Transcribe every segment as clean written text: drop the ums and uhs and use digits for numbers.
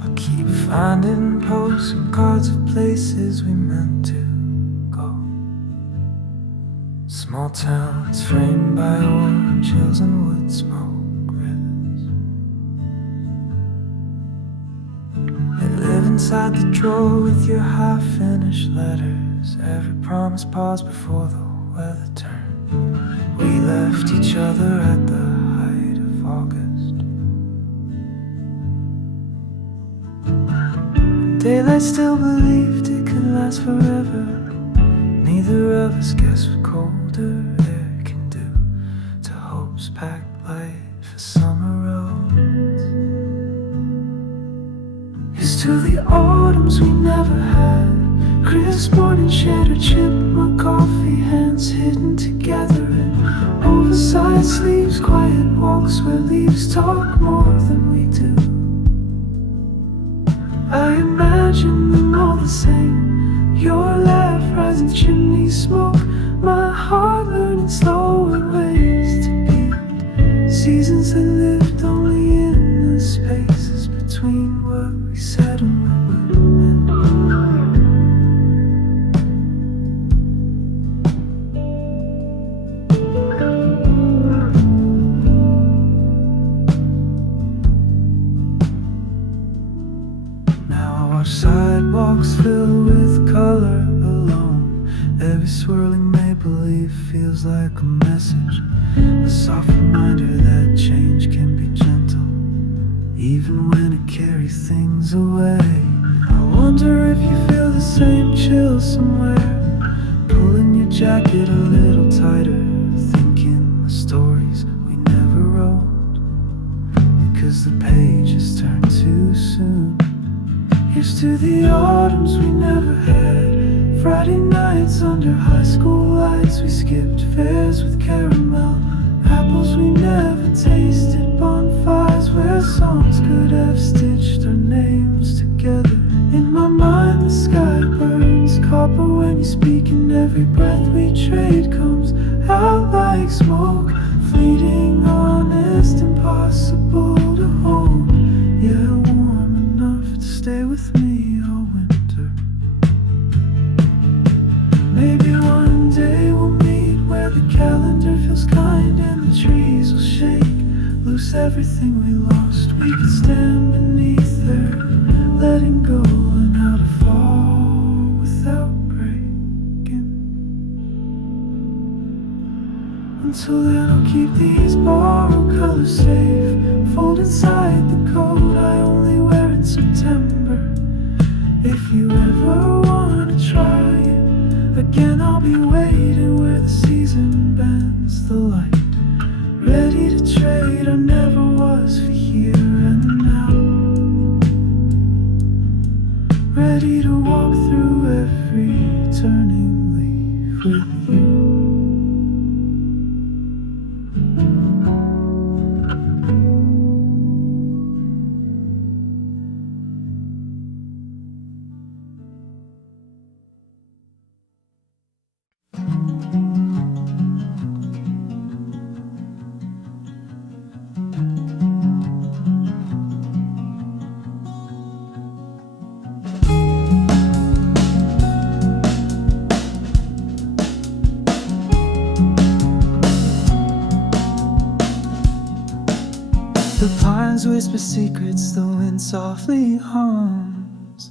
I keep finding postcards of places we meant to go. Small towns framed by orange hills and Woodsmoke rivers. They live inside the drawer with your half-finished letters. Every promise paused before the weather turned. We left each other at the height of August. Daylight still believed it could last forever. Neither of us guessed what colder air can do to hope's packed light for summer roads. Here's to the autumns we never had. Crisp morning cheddar, chipmunk coffee, hands hidden together in oversized sleeves, quiet walks where leaves talk more than we do. I imagine them all the same. Your laugh, rising chimney smoke, my heart learning slower ways to beat. Seasons that lived only in the spaces between what we said and what we meant. Sidewalks filled with color alone. Every swirling maple leaf feels like a message, a soft reminder that change can be gentle, even when it carries things away. I wonder if you feel the same chill somewhere, pulling your jacket a little tighter, thinking the stories we never wrote, because the pages turn too soon. Here's to the autumns we never had. Friday nights under high school lights, we skipped fairs with caramel apples we never tasted, bonfires where songs could have stitched our names together. In my mind the sky burns copper when you speak, and every breath we trade comes out like smoke, fleeting, honest, impossible to hold. Yeah, warm enough to stay with me all winter. Maybe one day we'll meet where the calendar feels kind and the trees will shake loose everything we lost. We could stand beneath there, letting go and how to fall without breaking. Until then I'll keep these borrowed colors safe, fold inside the coat I only wear in September. If you ever wanna try it again, I'll be waiting where the season bends the light, ready to trade. I never was for here and now, ready to walk through every turning leaf with you. The pines whisper secrets, the wind softly hums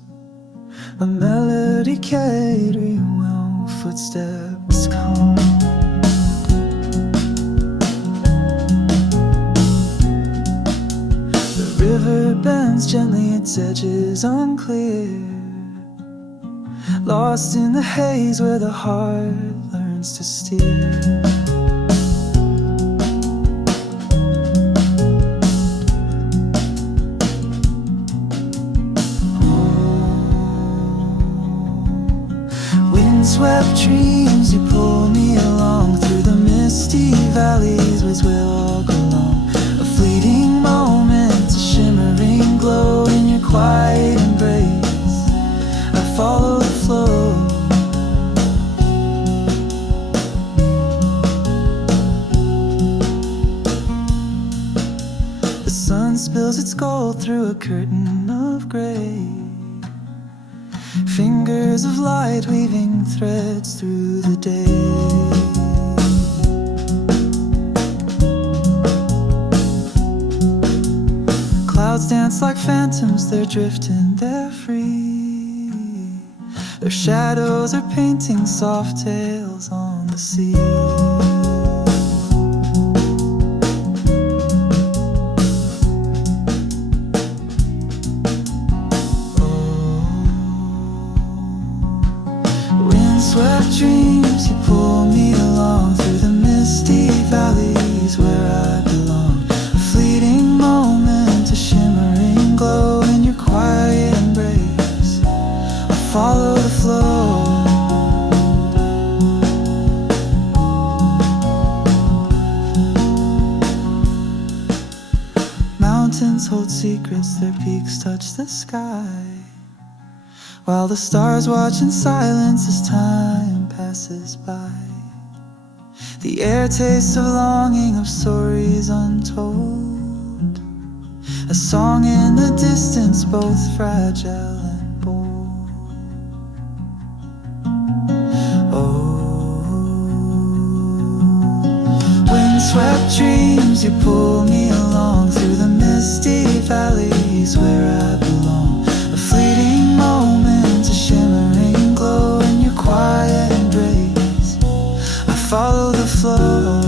a melody catering well footsteps come. The river bends gently, its edges unclear, lost in the haze where the heart learns to steer. Swept dreams, you pull me along through the misty valleys which we'll walk along. A fleeting moment, a shimmering glow in your quiet embrace. I follow the flow. The sun spills its gold through a curtain of of gray. Fingers of light weaving threads through the day. Clouds dance like phantoms, they're drifting, they're free. Their shadows are painting soft tales on the sea. Windswept dreams, you pull me along through the misty valleys where I belong. A fleeting moment, a shimmering glow in your quiet embrace. I follow the flow. Mountains hold secrets, their peaks touch the sky, while the stars watch in silence as time passes by. The air tastes of longing, of stories untold, a song in the distance, both fragile and bold. Oh, windswept dreams, you pull me along through the misty valleys where I belong. A fleeting moment, a shimmering glow in your quiet embrace. I follow the flow.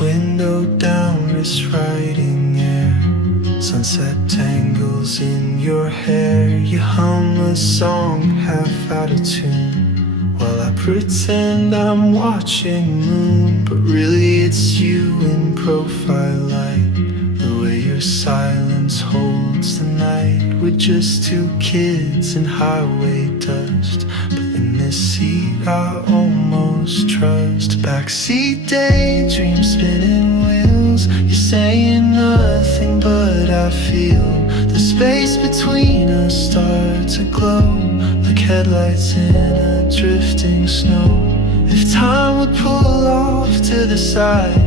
Window down, wrist riding air. Sunset tangles in your hair. You hum a song half out of tune while I pretend I'm watching moon, but really it's you in profile light. The way your silence holds the night. We're just two kids in highway dust, but in this seat I almost trust. Backseat daydream, spinning wheels. You're saying nothing, but I feel the space between us start to glow like headlights in a drifting snow. If time would pull off to the side,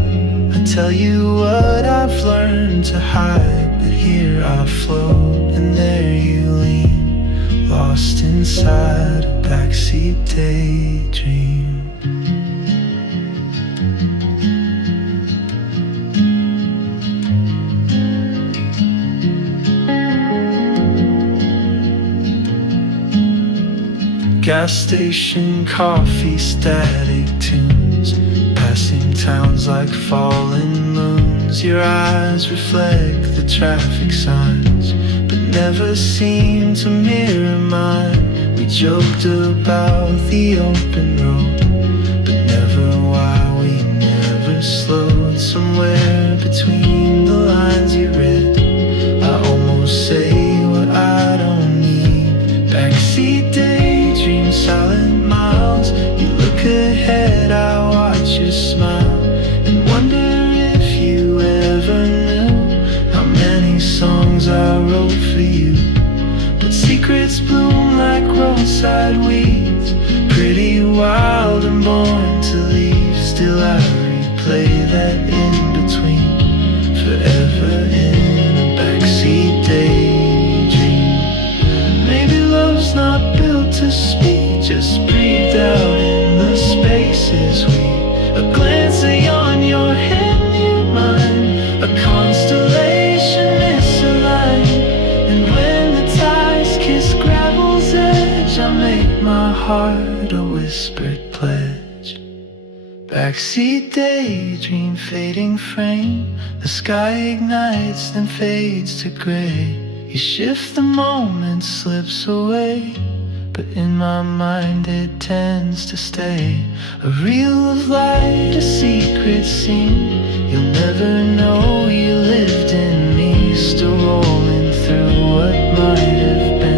I'd tell you what I've learned to hide. But here I float and there you lean, lost inside a backseat daydream. Gas station coffee, static tunes, passing towns like fallen moons. Your eyes reflect the traffic signs, but never seem to mirror mine. We joked about the open road, but never why we never slowed. Somewhere between the lines you read, I almost say what I don't need. Backseat daydream, silent miles. You look ahead, I watch you smile, and wonder if you ever knew how many songs I wrote for you. But secrets bloom like roadside weeds, pretty wild and born to leave. Still I replay that in between, forever in a backseat daydream. Maybe love's not built to speak, just breathed out in the spaces we. A glance beyond your head near mine, a constellation misaligned. And when the ties kiss gravel's edge, I make my heart a whispered pledge. Backseat daydream, fading frame. The sky ignites then fades to gray. You shift the moment, slips away, but in my mind it tends to stay. A reel of light, a secret scene. You'll never know you lived in me, still rolling through what might have been.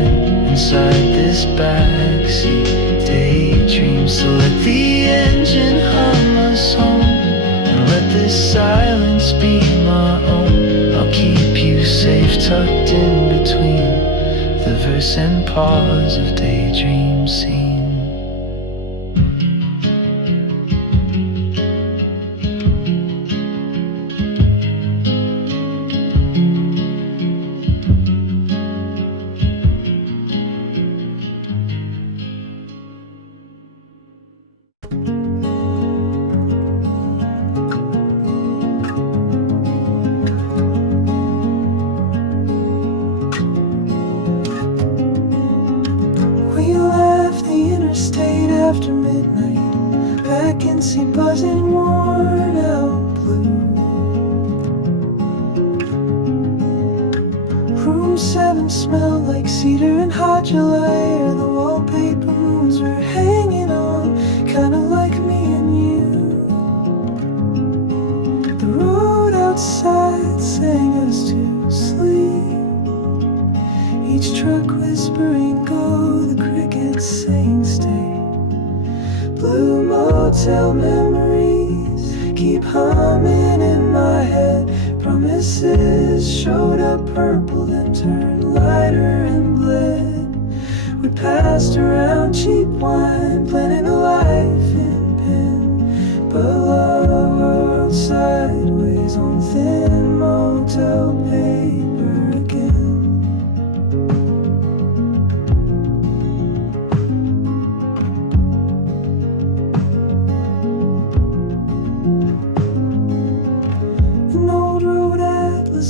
inside this backseat daydream. So let the engine hum a song, and let this silence be my own. I'll keep you safe tucked in between the verse and pause of daydream scene. After midnight, vacancy buzzing, worn out blue. Room 7 smelled like cedar and hot July. The wallpaper moons were hanging on, kinda like me and you. The road outside sang us to sleep, each truck whispering go, the crickets saying stay. Blue motel memories keep humming in my head. Promises showed up purple, then turned lighter and bled. We passed around cheap wine, planning a life in pen, but love whirled sideways on thin motel paper again.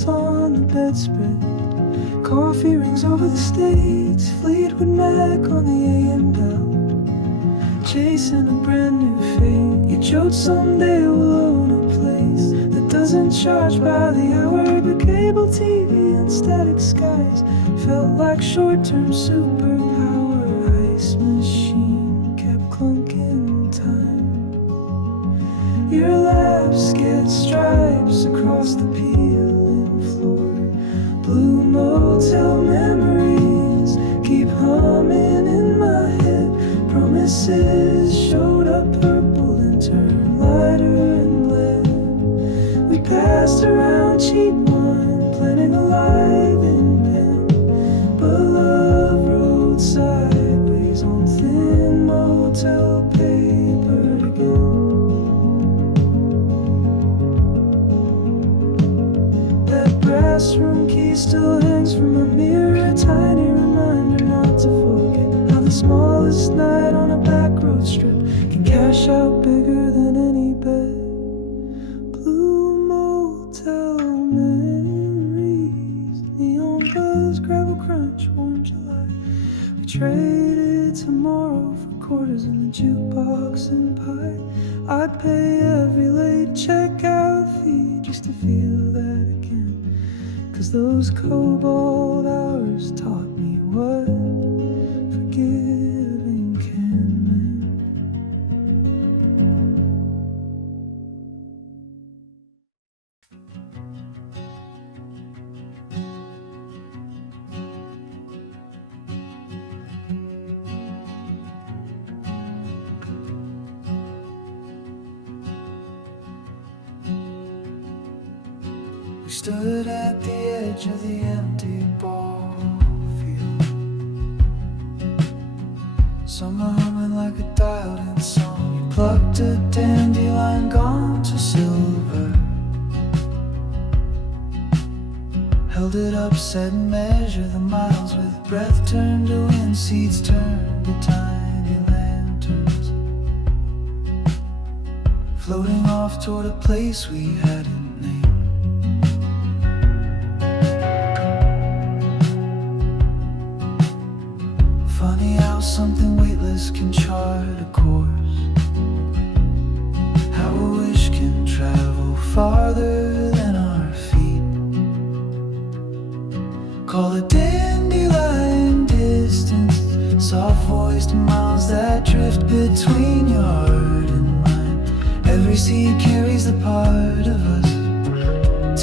On the bedspread, coffee rings over the States, Fleetwood Mac on the AM dial, chasing a brand new fate. You joked someday we'll own a place that doesn't charge by the hour, but cable TV and static skies felt like short-term superpower. Ice machine kept clunking time. Your laps get stripes across the peel. Blue motel memories keep humming in my head. Promises showed up purple and turned lighter and bled. We passed around cheap wine, planning a life in pen, but love rode sideways on thin motel paper again. That brass room key still hangs from my mirror, a tiny reminder not to forget how the smallest night on a back road strip can cash out bigger than any bed. Blue motel memories, neon buzz, gravel crunch, warm July. We traded tomorrow for quarters in the jukebox and pie. I'd pay every late checkout fee just to feel that again. 'Cause those cobalt hours taught me what forgiving can mend. We stood at the edge of the empty ball field, summer humming like a dialed-in song. You plucked a dandelion gone to silver, held it up, set and measure the miles with breath turned to wind, seeds turned to tiny lanterns, floating off toward a place we hadn't named. Funny how something weightless can chart a course, how a wish can travel farther than our feet. Call it Dandelion Distance, soft-voiced miles that drift between your heart and mine. Every seed carries the part of us,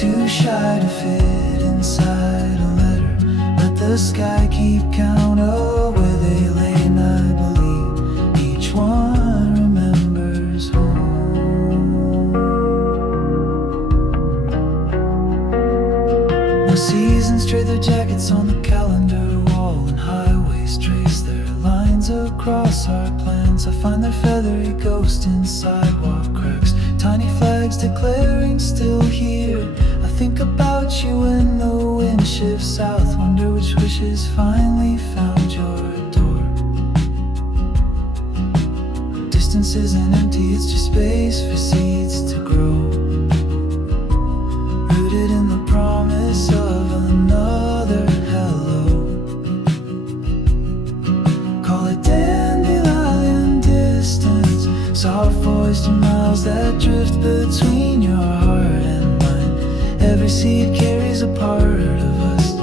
too shy to fit inside a letter. Let the sky keep count of across our plans. I find their feathery ghost in sidewalk cracks, tiny flags declaring still here. I think about you when the wind shifts south, wonder which wishes finally found your door. Distance isn't empty, it's just space for seeds to grow, rooted in the promise of another hello. Call it dandelion distance, soft voiced miles that drift between your heart and mine. Every seed carries a part of us,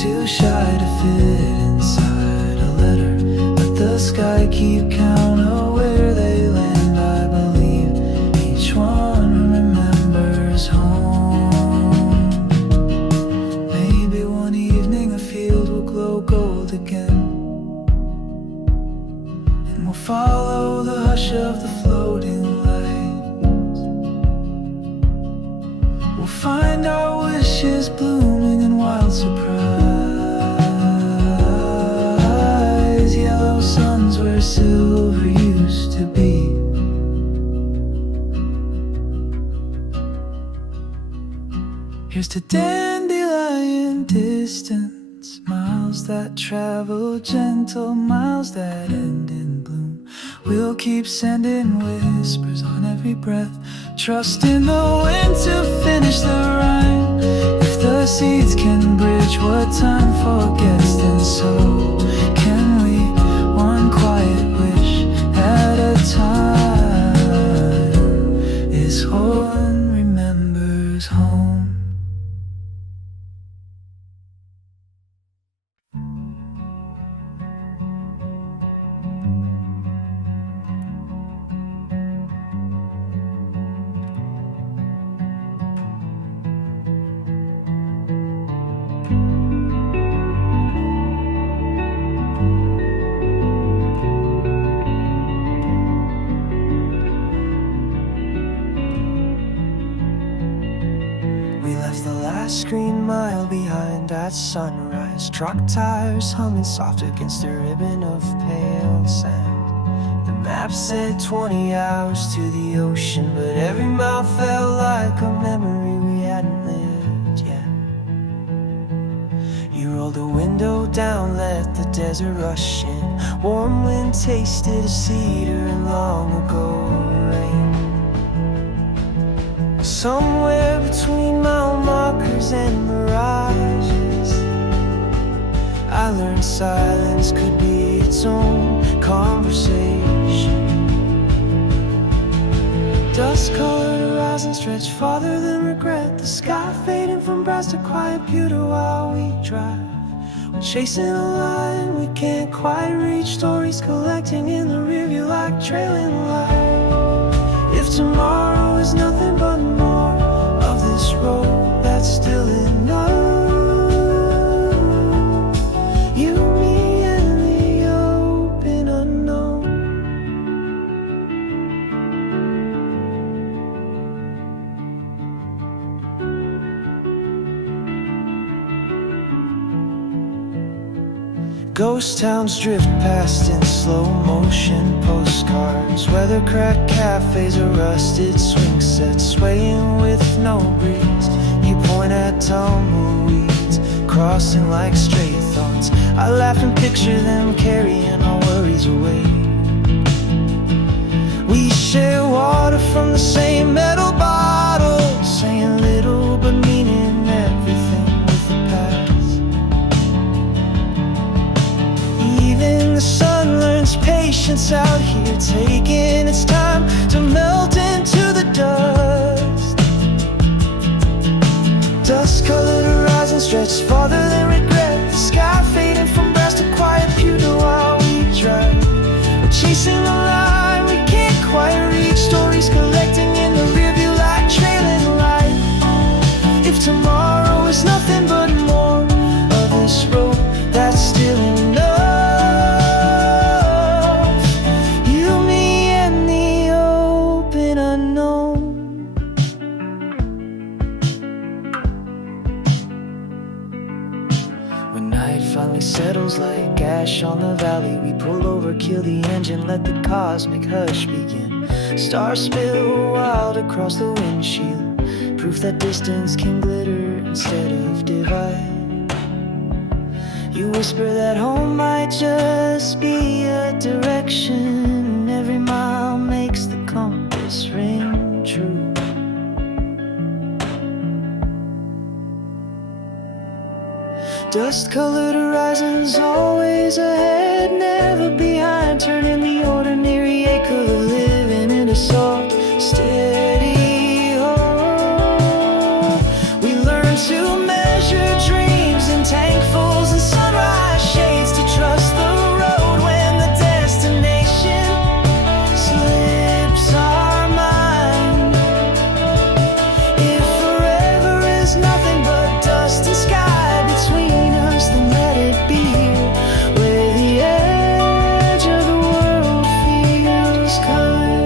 too shy to fit inside a letter. Let the sky keep count of where they land. I believe each one remembers home. Maybe one evening a field will glow gold again, and we'll follow the hush of the floating lights. We'll find our wishes blooming in wild surprise. Yellow suns where silver used to be. Here's to dandelion distance, miles that travel gentle, miles that end in bloom. We'll keep sending whispers on every breath, trust in the wind to finish the rhyme. If the seeds can bridge what time forgets, then so can we, one quiet wish at a time. Is one remembers home. Green mile behind at sunrise, truck tires humming soft against a ribbon of pale sand. The map said 20 hours to the ocean, but every mile felt like a memory we hadn't lived yet. You rolled the window down, let the desert rush in. Warm wind tasted of cedar and long ago rain. Somewhere between mile markers and mirages, I learned silence could be its own conversation. Dust-colored horizon stretched farther than regret, the sky fading from brass to quiet pewter while we drive. We're chasing a line we can't quite reach, stories collecting in the rearview like trailing light. If tomorrow is nothing but more of this road that's still enough, you, me, and the open unknown. Ghost towns drift past in slow motion, postcards, weather-cracked cafes, or rusted swing sets swaying with no breeze. You point at tumbleweeds, crossing like stray thoughts. I laugh and picture them carrying our worries away. We share water from the same metal bottle, saying little but meaning everything with the past. Even the sun learns patience out here, taking its time to melt into the dust. Dust-colored horizon stretched farther than regret, the sky fading from brass to quiet pewter while we drive. We're chasing a line we can't quite reach, stories collecting in the rearview like trailing light. If tomorrow is nothing but more of this road that's still enough, you, me, and the open unknown. When night finally settles like gash on the valley. We pull over, kill the engine, let the cosmic hush begin. Stars spill wild across the windshield, proof that distance can glitter instead of divide. You whisper that home might just be a direction. Every mile makes the compass ring true. Dust-colored horizons always ahead, never behind, turning the ordinary ache of living into soft, steady hope. We learn to measure dreams in tankfuls and sunrise shades, to trust the road when the destination slips our mind. If forever is nothing but dust and sky between us, then let it be here, where the edge of the world feels kind.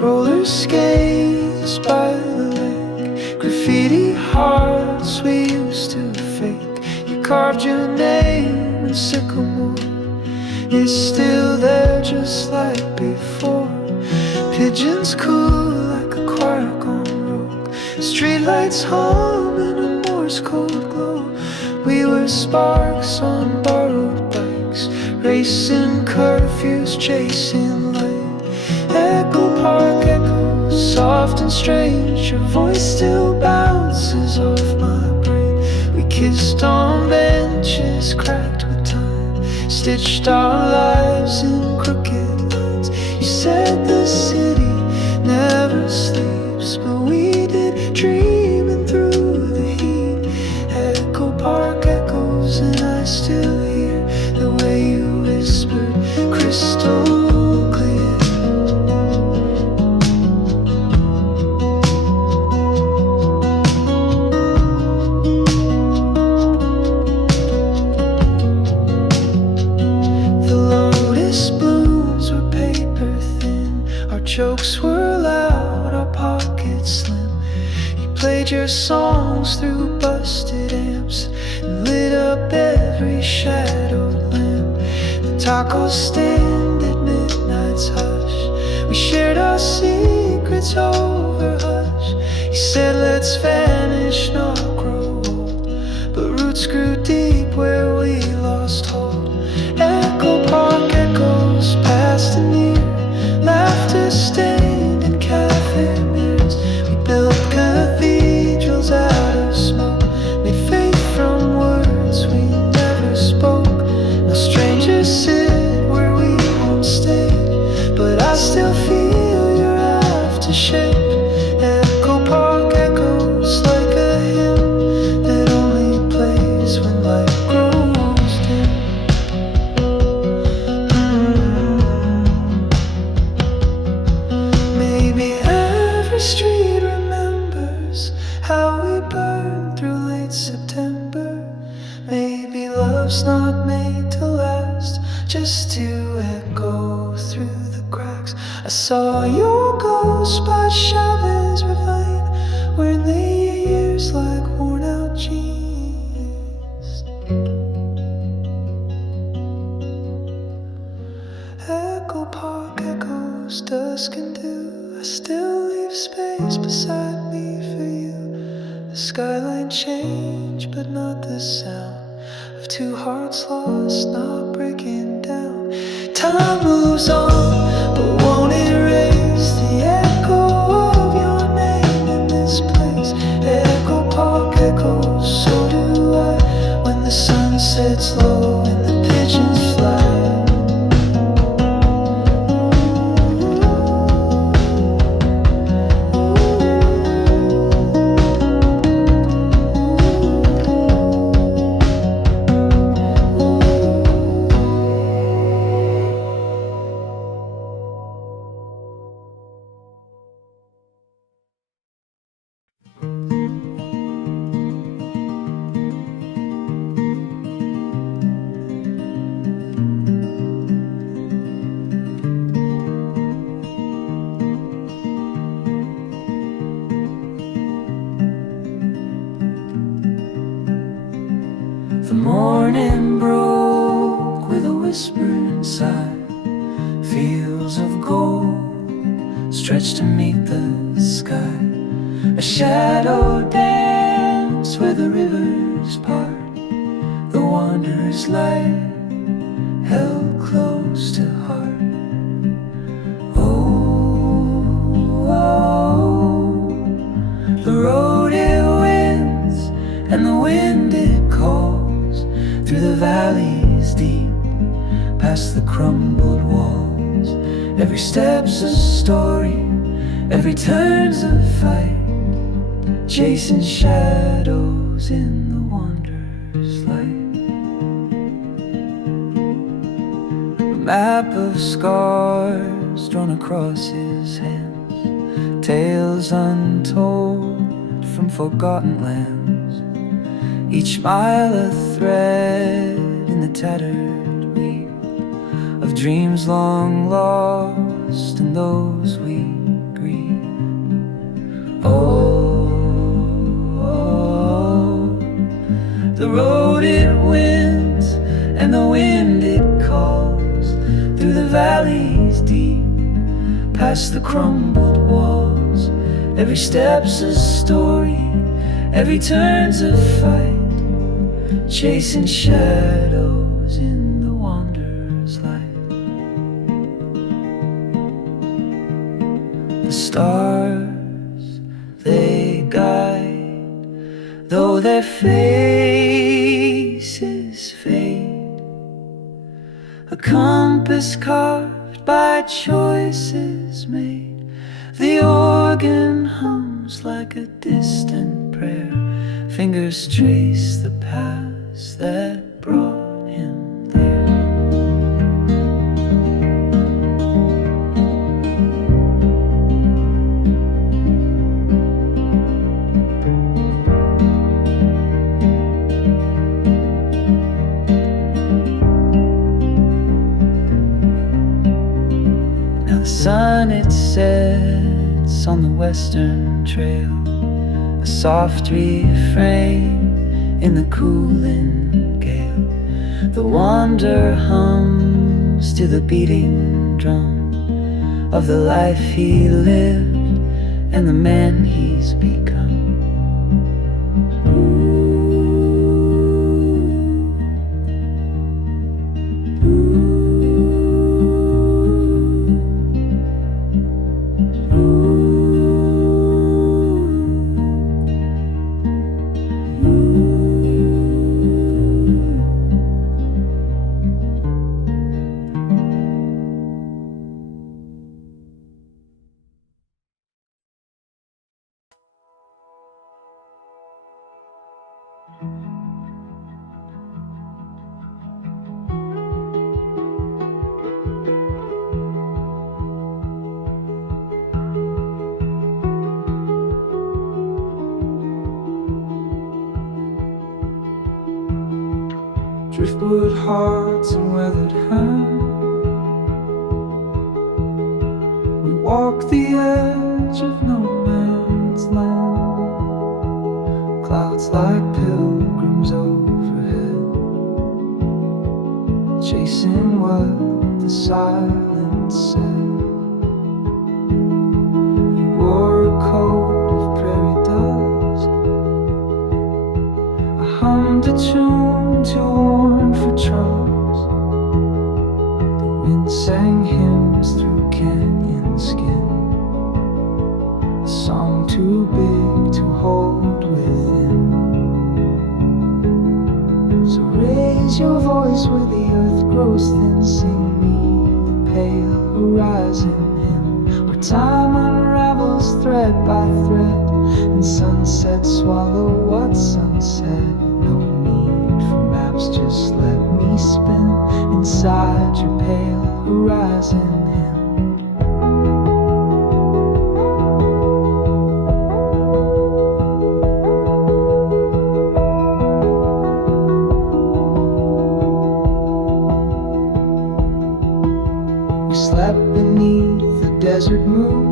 Roller skates by the lake, graffiti hearts we used to fake. You carved your name in sycamore, it's still there just like before. Pigeons cool like a choir gone rogue, streetlights hum in a Morse code glow. We were sparks on borrowed bikes, racing curfews, chasing light. Echo Park echoes, soft and strange, your voice still bounces off my brain. We kissed on benches cracked with time, stitched our lives in crooked lines. You said the city never sleeps, but we did, dreaming through the heat. Echo Park echoes, and I still hear the way you whispered, crystal clear. Jokes were loud, our pockets slim. You played your songs through busted amps and lit up every shadowed lamp. The taco stand at midnight's hush, we shared our secrets over hush. You said let's vanish, not grow old, but roots grew deep where we lost hold. Echo Park echoes past and near, laughter stained in cafe mirrors. We built cathedrals out of smoke, made faith from words we never spoke. No strangers sit where we once stayed, but I still feel your aftershave. Echo Park echoes like a hymn that only plays when light grows dim. Maybe every street remembers how we burned through late September. Maybe love's not made to last, just to echo through the cracks. I saw your ghost by Chavez Ravine, wearing the years like worn out jeans. Echo Park echoes, dusk and dew, I still leave space beside me for you. The skyline changed, but not the sound of two hearts lost, not breaking down. Time moves on, but won't erase the echo of your name in this place. Echo morning broke with a whisper inside. Fields of gold stretched to meet the sky. A shadow dance where the rivers part. The wanderer's light held close to heart. The road it wins, and the wind it calls through the valleys deep, past the crumbled walls. Every step's a story, every turn's a fight, chasing shadows in the wanderer's light. A map of scars drawn across his hands, tales untold from forgotten lands. Each mile a thread in the tattered weave of dreams long lost and those we grieve. The road it wins, and the wind it calls through the valleys deep, past the crumbled walls. Every step's a story, every turn's a fight, chasing shadows in the wanderer's light. The stars, they guide, though their faces fade. A compass carved by choices made. The organ hums like a distant prayer. Fingers trace the paths that brought him there. Now the sun, it sets on the western trail, a soft refrain in the cooling gale. The wanderer hums to the beating drum of the life he lived and the man he's become. Driftwood hearts and weathered hands, we walk the edge of no man's land. Clouds like pilgrims overhead, chasing what the silence said. He wore a coat of prairie dusk. I hummed a tune to warn for troubles. The wind sang hymns through canyon skin, a song too big to hold within. So raise your voice where the earth grows thin, sing me the pale horizon hymn, where time unravels thread by thread, and sunsets swallow what sunset. No need for maps, just let me spin inside your pale horizon hymn. We slept beneath the desert moon,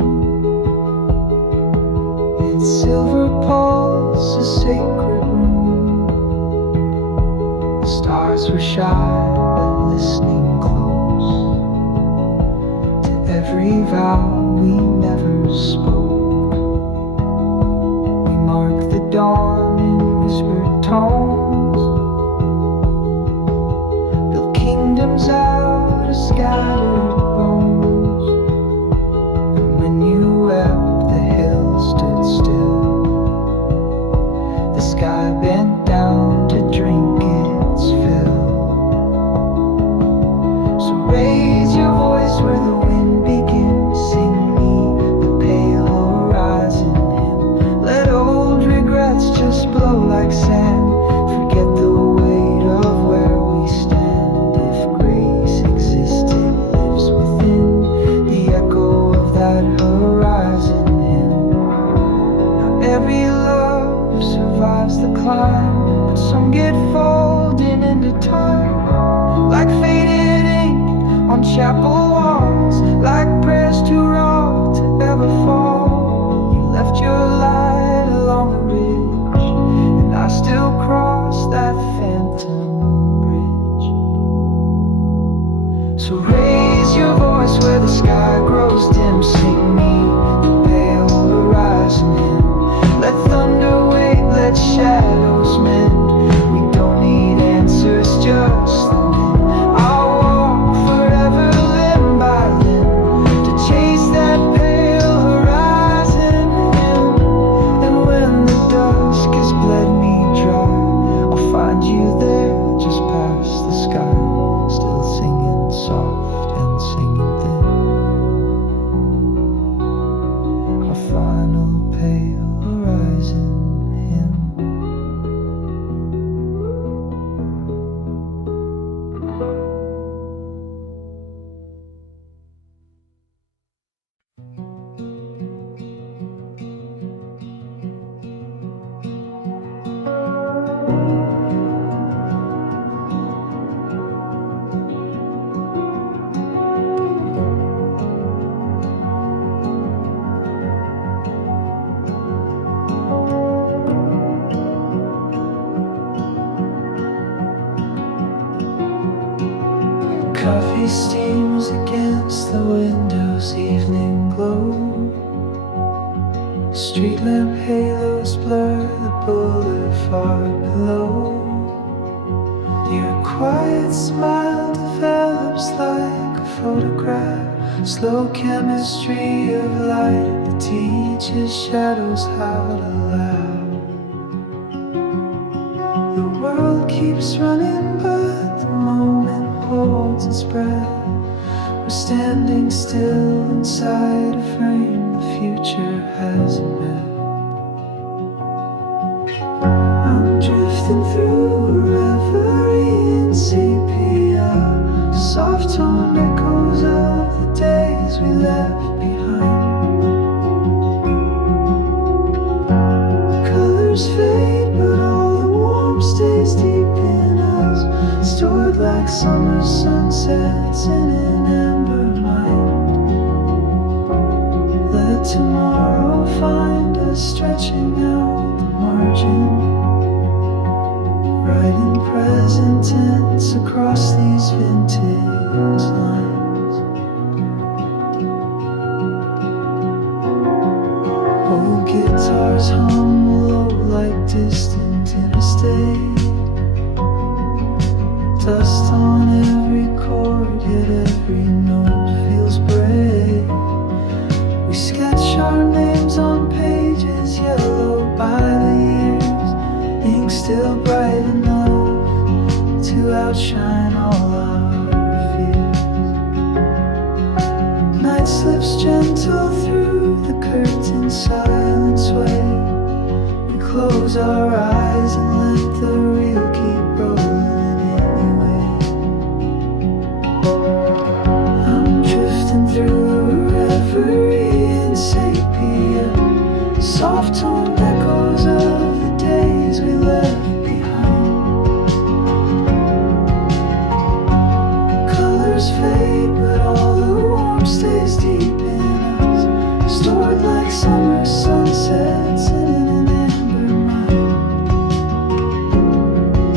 its silver pulse a sacred room. once were shy, but listening close to every vow we never spoke. We mark the dawn in whispered tones, built kingdoms out of scattered bones. And when you wept, the hills stood still. The sky bent down to drink its fill. So raise your voice where the wind begins. Sing me the pale horizon hymn. Let old regrets just blow like sand. Forget the weight of where we stand. If grace existed, lives within the echo of that horizon hymn. Now every love survives the climb, but some get folded into time, like faded ink on chapel walls, like prayers too raw to ever fall. You left your light along the ridge, and I still cross that phantom bridge. So raise your voice where the sky grows dim. Sing me the pale horizon hymn. Let thunder wait, let shadows mend. We don't need answers, just the wind. I'll walk forever limb by limb to chase that pale horizon hymn. And when the dusk has bled me dry, I'll find you there just past the sky, still singing soft and singing thin. Our final pale horizon hymn. Coffee steams against the window's evening glow. Street lamp halos blur the boulevard below. Your quiet smile develops like a photograph. Slow chemistry of light that teaches shadows how to laugh. The world keeps running, but the moment holds its breath. We're standing still inside a frame the future hasn't met. I'm drifting through a reverie in sepia, soft toned echoes of the days we left behind. Colors fade, but all the warmth stays deep in us, stored like summer sunsets in an amber mind. Let tomorrow find us stretching out the margin, writing present tense across these vintage lines. Old guitars hum low like distant interstate. Dust on every chord, yet every note feels brave. We sketch our names on pages yellowed by the years, ink still bright enough to outshine all our fears. Night slips gentle through the curtain's silent sway. We close our eyes and let the reel keep rolling anyway. I'm drifting through a reverie in sepia, soft toned echoes of the days we left behind. Colors fade, but all the warmth stays deep in us, stored like summer sunsets in an amber mind.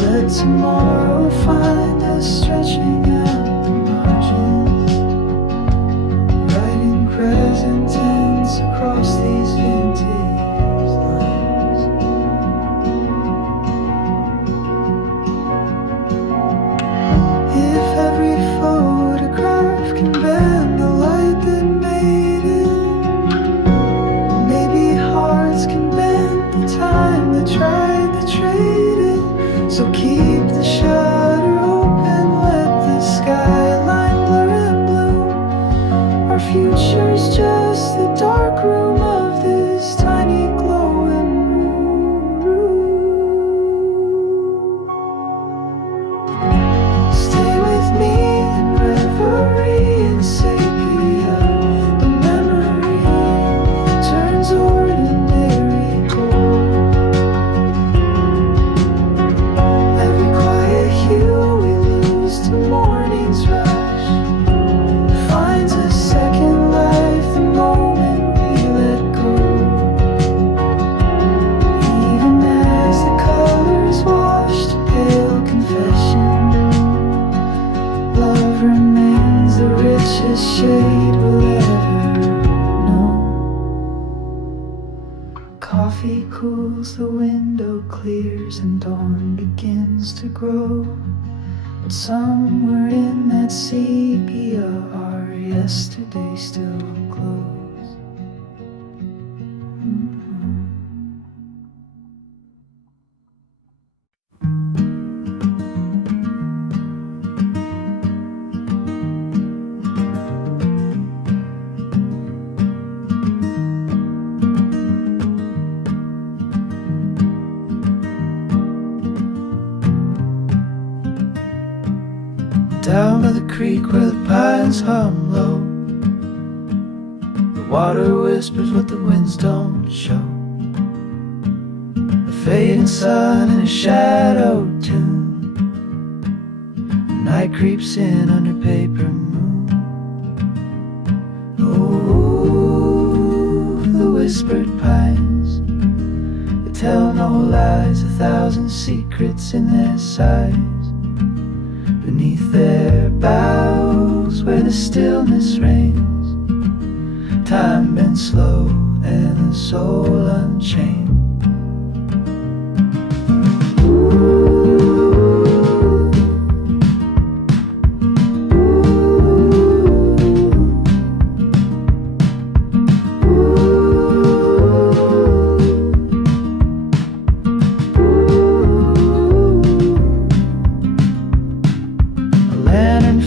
Let tomorrow you'll find us stretching out the margins, writing present tense across these vintage lines. If every photograph can bend the light that made it, maybe hearts can bend the time that tried to trade it. So keep the shutter open, let the skyline blur and bloom. Our future's just the dark room of this tiny glowing room. Stay with me in reverie and Sepia. The memory turns ordinary gold. Every quiet hue we lose to morning's rush finds a second life the moment we let go. Even as the colors wash to pale confession, love remains the richest shade we'll ever know. Coffee cools, the window clears, and dawn begins to grow. But somewhere in that sepia, our yesterday still glows. Down by the creek where the pines hum low, the water whispers what the winds don't show. A fading sun and a shadow tune. Night creeps in under paper moon. Oh, the whispered pines, they tell no lies, 1,000 secrets in their sighs. Beneath their boughs where the stillness reigns, time bends slow and the soul unchained.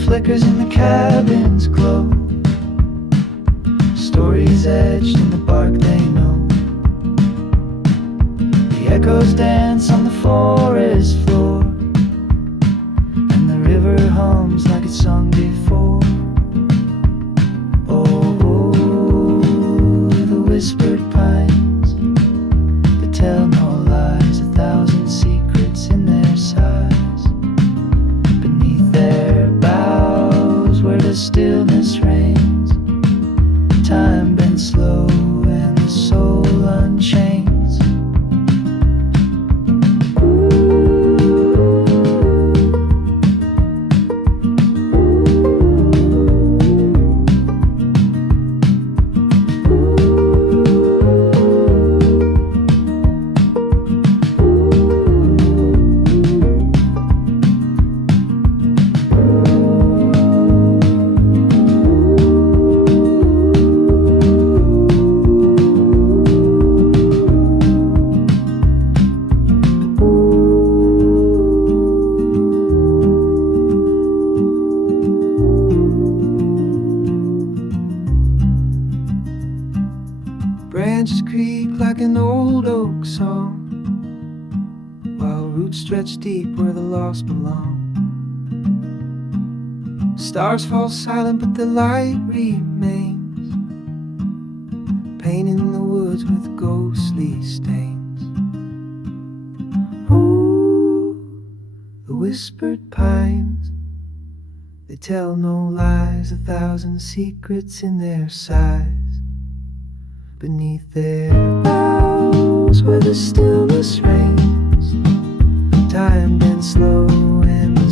Flickers in the cabin's glow, stories etched in the bark they know. The echoes dance on the forest floor, and the river hums like it's sung before. Oh, the whispered pines, they tell no lies, 1,000 secrets in their sighs. Beneath their boughs where the stillness reigns, time bends slow and the soul unchains. Branches creak like an old oak song, while roots stretch deep where the lost belong. Stars fall silent but the light remains, painting the woods with ghostly stains. Ooh, the whispered pines, they tell no lies, 1,000 secrets in their sighs. Beneath their boughs where the stillness reigns, time bends slow and the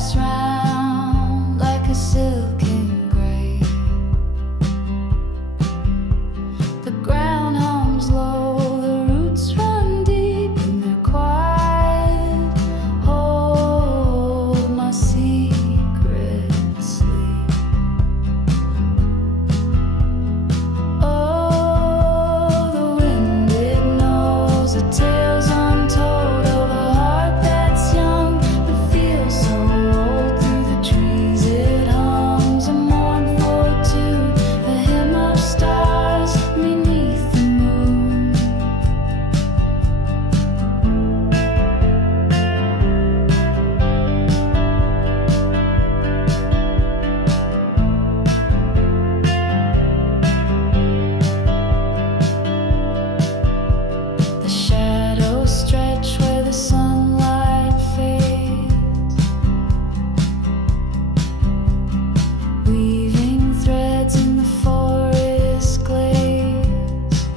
wraps round like a silken grave. The ground hums low, the roots run deep in their quiet. Hold my secret sleep. Oh, the wind, it knows the tales untold of a heart that's young but feels so old. Through the trees it hums a mournful tune, a hymn of stars beneath the moon. The shadows stretch where the sunlight fades, weaving threads in the forest glades.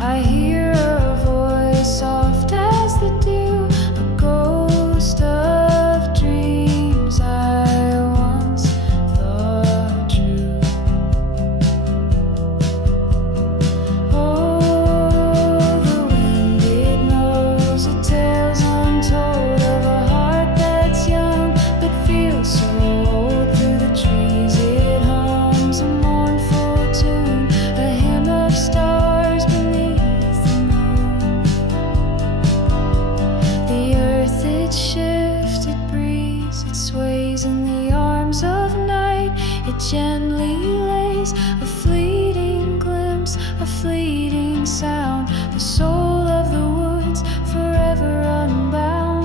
I hear a voice soft as the dew, a ghost of dreams I once thought true. Oh, the wind, it knows the tales untold of a heart that's young but feels so old. Through the trees it hums a mournful tune, a hymn of stars beneath the moon. The earth, it shifts, it breathes, it sways in the arms of night. It gently lays a fleeting glimpse, a fleeting sound, the soul of the woods forever unbound.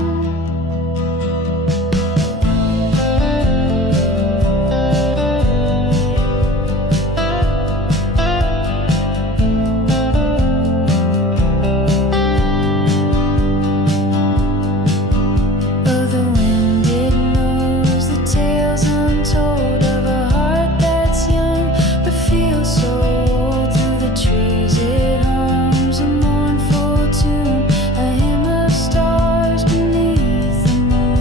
Oh, the wind, it knows the tales untold of a heart that's young but feels so old. Through the trees it hums a mournful tune, a hymn of stars beneath the moon.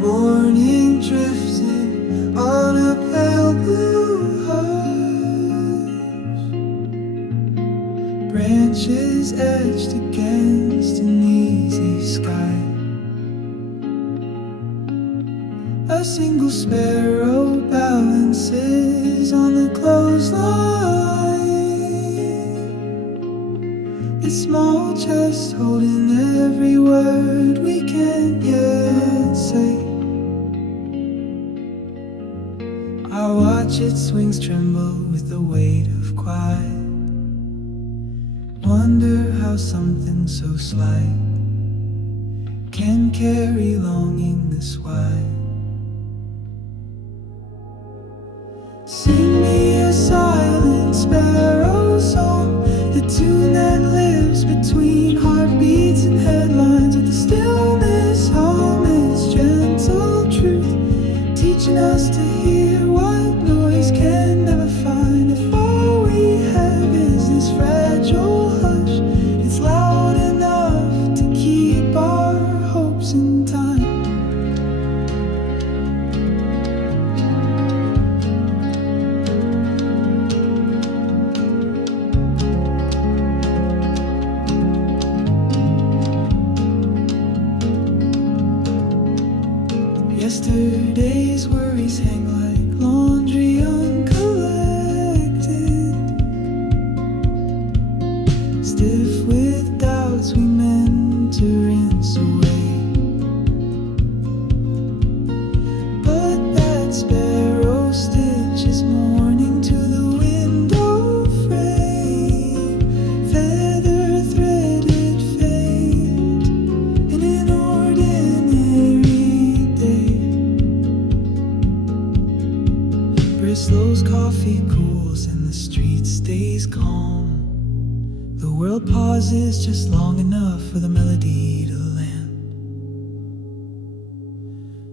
Morning drifting on a pale blue hush, branches etched against an easy sky. A single sparrow balances on the clothesline, its small chest holding every word we can't yet say. I watch its wings tremble with the weight of quiet. Wonder how something so slight can carry longing this wide. Sing me a silent sparrow song, the tune that lives between heartbeats and headlines. With the stillness hum its gentle truth, teaching us to hear what noise can never find. If all we have is this fragile hush, it's loud enough to keep our hopes in time. stays calm. The world pauses just long enough for the melody to land.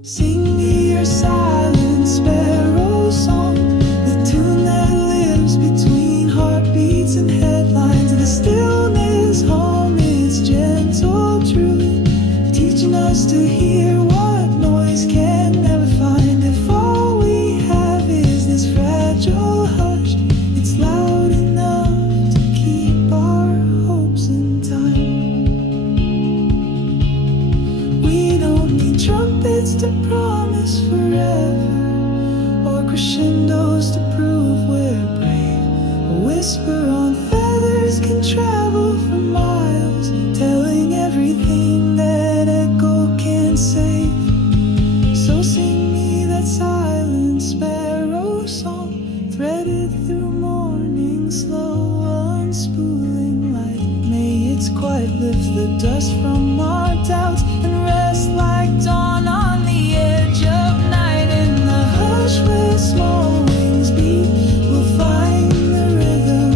Sing me your silent sparrow song, the tune that lives between heartbeats and headlines. And the stillness hum its gentle truth, teaching us to hear what noise can never find. If all we have is this fragile hush, it's loud enough to keep our hopes in time. We don't need trumpets to promise forever, or crescendos to prove we're brave. A whisper on feathers can travel for miles, telling everything that echo can't save. So sing me that silent sparrow song, threaded through morning, slow unspooling light. May its quiet lift the dust from our doubts and rest like dawn on the edge of night. In the hush where small wings beat, we'll find the rhythm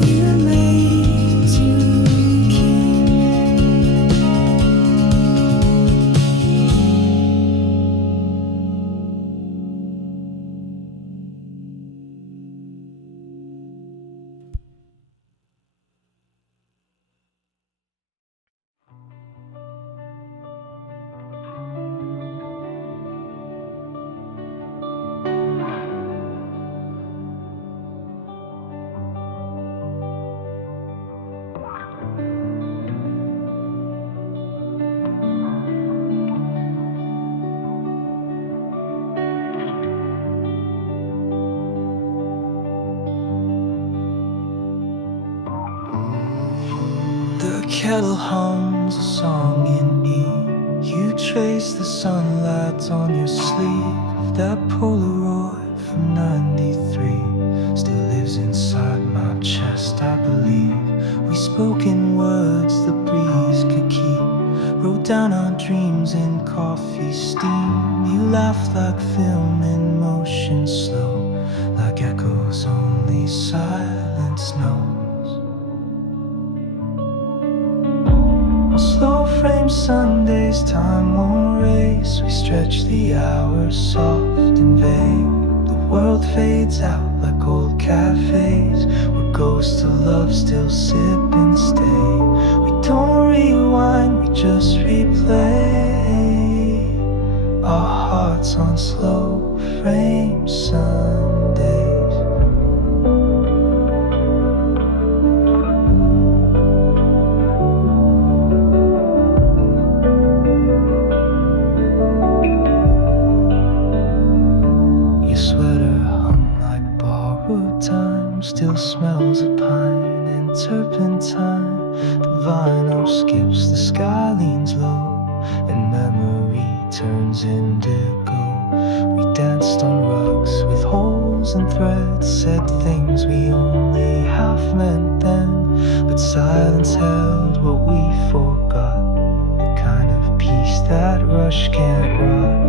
we were made to keep. The kettle hums a song in E. You trace the sunlight on your sleeve. That Polaroid from '93 still lives inside my chest, I believe. We spoke in words the breeze could keep, wrote down our dreams in coffee steam. You laughed like film in motion slow, like echoes only silence knows. On slow frame Sundays, time won't race. We stretch the hours soft and vague. The world fades out like old cafes, where ghosts of love still sip and stay. We don't rewind, we just replay our hearts on slow frame Sundays. Still smells of pine and turpentine. The vinyl skips, the sky leans low, and memory turns indigo. We danced on rugs with holes and threads, said things we only half meant then, but silence held what we forgot, the kind of peace that rush can't rot.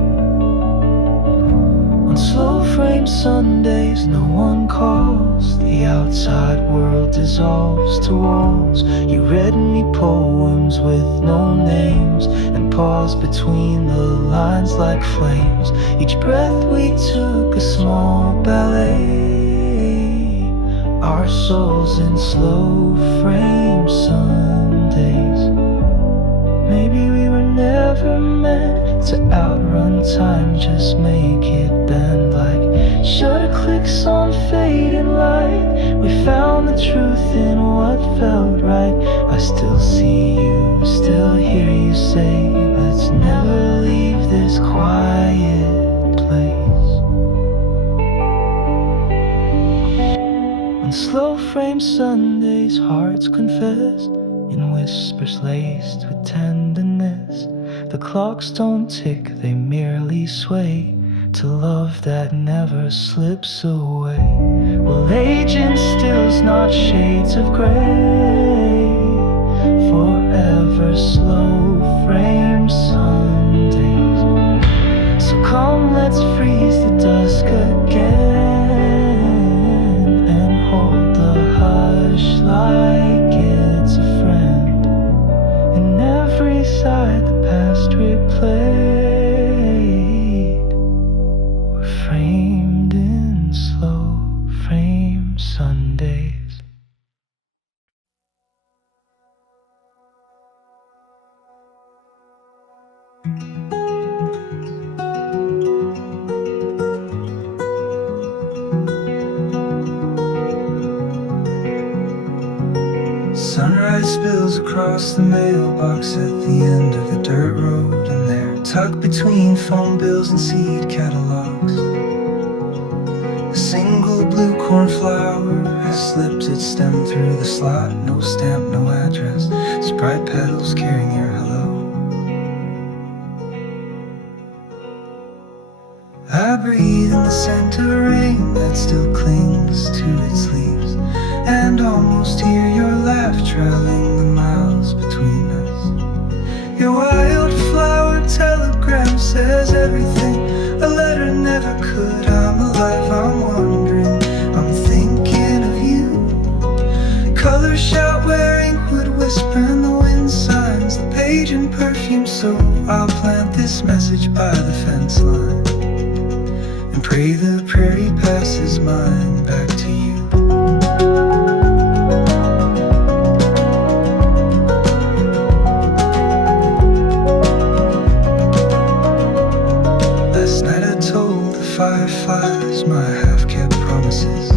On slow frame Sundays, no one calls. The outside world dissolves to walls. You read me poems with no names, and paused between the lines like flames. Each breath we took a small ballet, our souls in slow frame Sundays. Maybe we were never meant to outrun time, just make it bend like shutter clicks on fading light. We found the truth in what felt right. I still see you, still hear you say, let's never leave this quiet place. On slow frame Sundays, hearts confessed in whispers laced with tenderness. The clocks don't tick, they merely sway to love that never slips away. Well, age instills not shades of gray, forever slow frame Sundays. So come, let's freeze the dusk again and hold the Sunrise spills across the mailbox at the end of the dirt road, and they're tucked between phone bills and seed catalogs. A single blue cornflower has slipped its stem through the slot. No stamp, no address, just bright petals carrying your hello. I breathe in the scent of rain that still clings to its leaves, and almost hear your laugh traveling the miles between us. Your wildflower telegram says everything a letter never could. I'm alive, I'm wandering, I'm thinking of you. Colors shout where ink would whisper and the wind signs the page in perfume. So I'll plant this message by the fence line and pray the prairie passes mine back to you. Last night I told the fireflies my half-kept promises.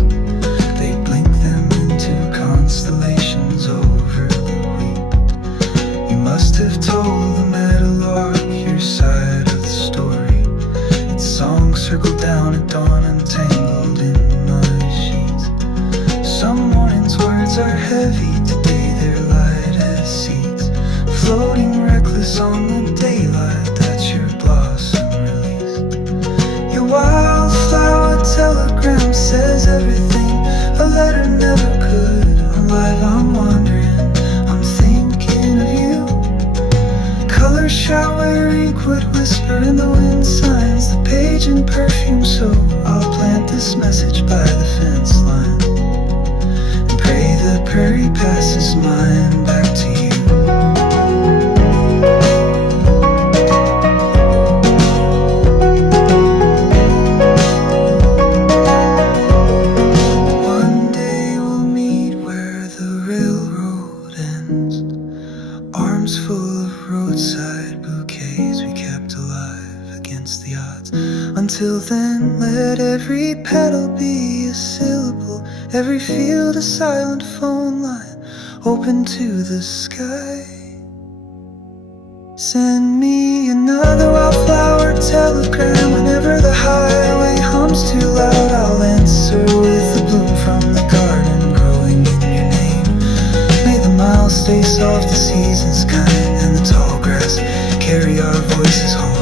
They blink them into constellations over the wheat. You must have told the meadowlark your side of the story. Its song circled down at dawn, entangled in my sheets. Some mornings words are heavy, today they're light as seeds, floating reckless on the daylight that's your blossom released. Your wildflower telegram says everything a letter never could. Alive, I'm wandering, I'm thinking of you. Colors shout where ink would whisper and the wind signs the page in perfume. So I'll plant this message by the fence line and pray the prairie passes mine back to you. One day we'll meet where the railroad ends, arms full of roadside bouquets we kept alive against the odds. Until then, let every petal be a syllable, every field a silent phone line open to the sky. Send me another wildflower telegram whenever the highway hums too loud. I'll answer with the bloom from the garden growing in your name. May the miles stay soft, the seasons kind, and the tall grass carry our voices home.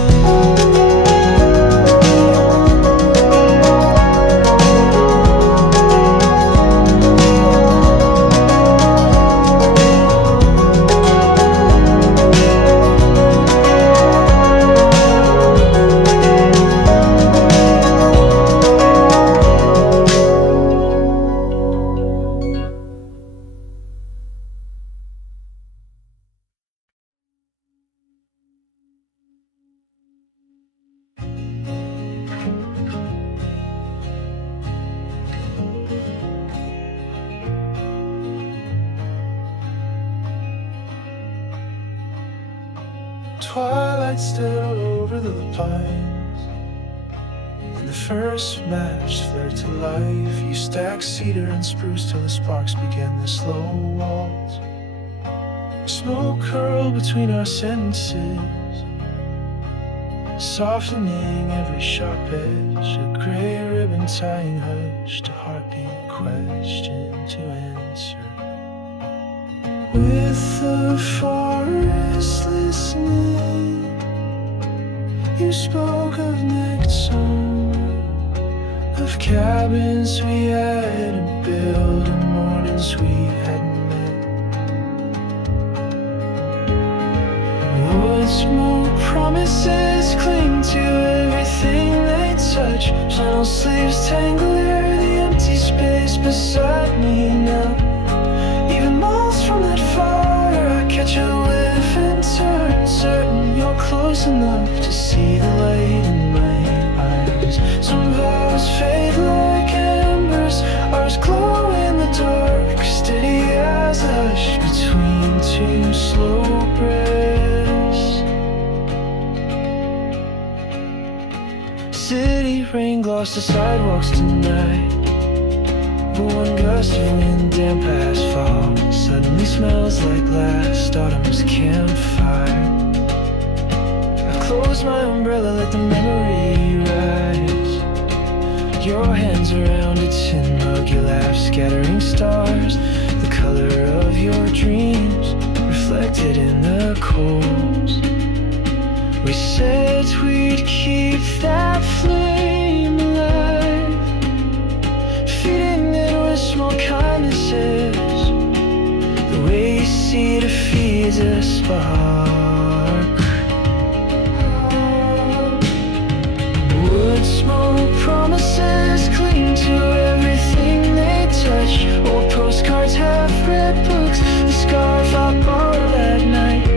Twilight still over the pines, and the first match flared to life. You stacked cedar and spruce till the sparks began the slow waltz. Smoke curled between our sentences, softening every sharp edge. A gray ribbon tying hush to heartbeat, question to answer. With the forest listening, you spoke of next summer, of cabins we hadn't built and mornings we hadn't met. Woodsmoke promises cling to everything they touch. Flannel sleeves tangle here, the empty space beside me now. Even miles from that fire, I catch a whiff and turn, certain you're close enough to see the light in my eyes. Some vows fade like embers, ours glow in the dark, steady as hush between two slow breaths. City rain glossed the sidewalks tonight. But one gust of wind damp asphalt suddenly close my umbrella, let the memory rise. Your hands around a tin mug, your laugh scattering stars. The color of your dreams reflected in the coals. We said we'd keep that flame alive, feeding it with small kindnesses, the way cedar feeds a spark. Woodsmoke promises cling to everything they touch. Old postcards, half-read books, the scarf I borrowed that night.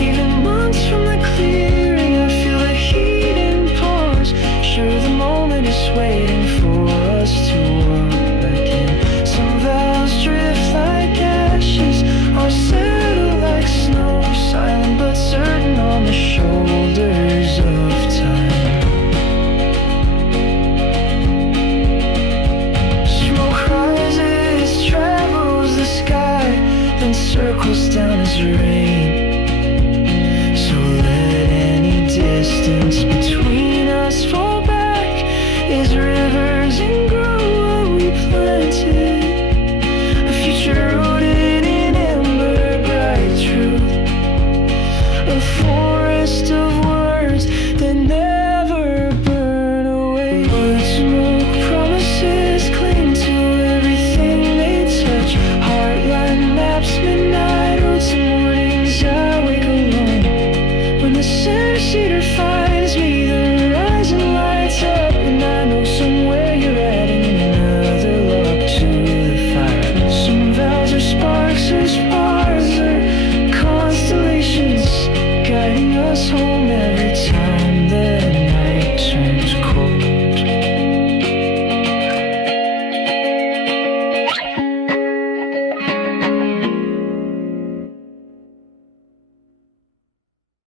Even months from the clearing, I feel the heat in pores. Sure, the moment is waiting for us to walk back in. Some vows drift like ashes, or settle like snow, silent but certain on the shoulders of time. Smoke rises, travels the sky, then circles down as rain. So let any distance between us fall back as rivers and grow what we planted. A future rooted in amber, bright truth. A forest of words that never burn away. Woodsmoke promises cling to everything they touch. Heartline maps, midnight roads, and mornings I wake alone. When the cedar finds me, the horizon lights up, and I know somewhere you're adding another log to the fire. Some vows are sparks, as